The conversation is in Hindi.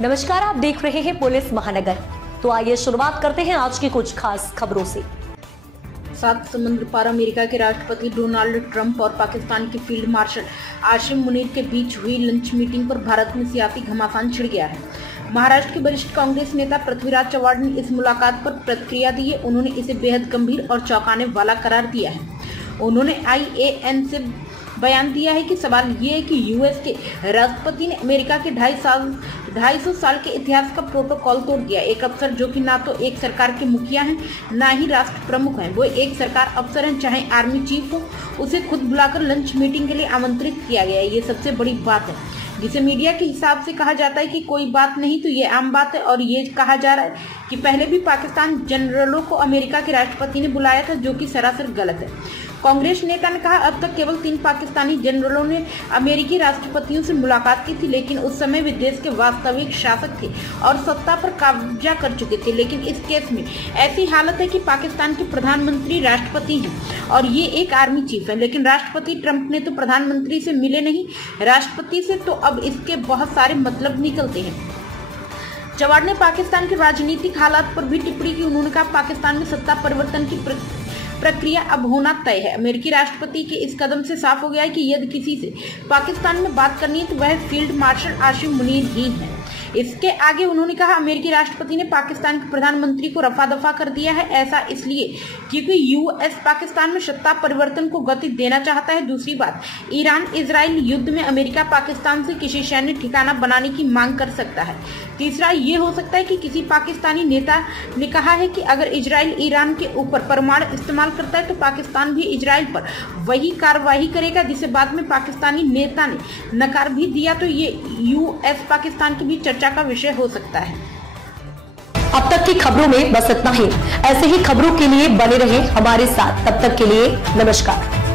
नमस्कार, आप देख रहे हैं पुलिस महानगर। तो आइए शुरुआत करते हैं आज की कुछ खास खबरों से। सात समुद्र पार अमेरिका के राष्ट्रपति डोनाल्ड ट्रंप और पाकिस्तान के फील्ड मार्शल आसिम मुनीर के बीच हुई लंच मीटिंग पर भारत में सियासी घमासान छिड़ गया है। महाराष्ट्र के वरिष्ठ कांग्रेस नेता पृथ्वीराज चव्हाण ने इस मुलाकात पर प्रतिक्रिया दी है। उन्होंने इसे बेहद गंभीर और चौंकाने वाला करार दिया है। उन्होंने IAN से बयान दिया है कि सवाल ये है कि यूएस के राष्ट्रपति ने अमेरिका के 250 साल के इतिहास का प्रोटोकॉल तोड़ दिया। एक अफसर जो कि ना तो एक सरकार के मुखिया हैं, ना ही राष्ट्र प्रमुख हैं, वो एक सरकार अफसर हैं, चाहे आर्मी चीफ हो, उसे खुद बुलाकर लंच मीटिंग के लिए आमंत्रित किया गया है। ये सबसे बड़ी बात है, जिसे मीडिया के हिसाब से कहा जाता है कि कोई बात नहीं, तो ये आम बात है। और ये कहा जा रहा है कि पहले भी पाकिस्तान जनरलों को अमेरिका के राष्ट्रपति ने बुलाया था, जो कि सरासर गलत है। कांग्रेस नेता ने कहा, अब तक केवल 3 पाकिस्तानी जनरलों ने अमेरिकी राष्ट्रपतियों से मुलाकात की थी, लेकिन उस समय वे देश के वास्तविक शासक थे और सत्ता पर कब्जा कर चुके थे। लेकिन इस केस में ऐसी हालत है कि पाकिस्तान के प्रधानमंत्री राष्ट्रपति हैं और ये एक आर्मी चीफ है। लेकिन राष्ट्रपति ट्रंप ने तो प्रधानमंत्री से मिले नहीं, राष्ट्रपति से, तो अब इसके बहुत सारे मतलब निकलते हैं। चव्हाण ने पाकिस्तान के राजनीतिक हालात पर भी टिप्पणी की। उन्होंने कहा, पाकिस्तान में सत्ता परिवर्तन की प्रक्रिया अब होना तय है। अमेरिकी राष्ट्रपति के इस कदम से साफ हो गया है कि यदि किसी से पाकिस्तान में बात करनी है तो वह फील्ड मार्शल आसिम मुनीर ही है। इसके आगे उन्होंने कहा, अमेरिकी राष्ट्रपति ने पाकिस्तान के प्रधानमंत्री को रफा दफा कर दिया है। ऐसा इसलिए क्योंकि यूएस पाकिस्तान में सत्ता परिवर्तन को गति देना चाहता है। दूसरी बात, ईरान इजराइल युद्ध में अमेरिका पाकिस्तान से किसी सैन्य ठिकाना बनाने की मांग कर सकता है। तीसरा ये हो सकता है कि किसी पाकिस्तानी नेता ने कहा है कि अगर इजराइल ईरान के ऊपर परमाणु इस्तेमाल करता है तो पाकिस्तान भी इजराइल पर वही कार्रवाई करेगा, जिसे बाद में पाकिस्तानी नेता ने नकार भी दिया। तो ये यूएस पाकिस्तान के बीच चर्चा का विषय हो सकता है। अब तक की खबरों में बस इतना ही। ऐसे ही खबरों के लिए बने रहें हमारे साथ। तब तक के लिए नमस्कार।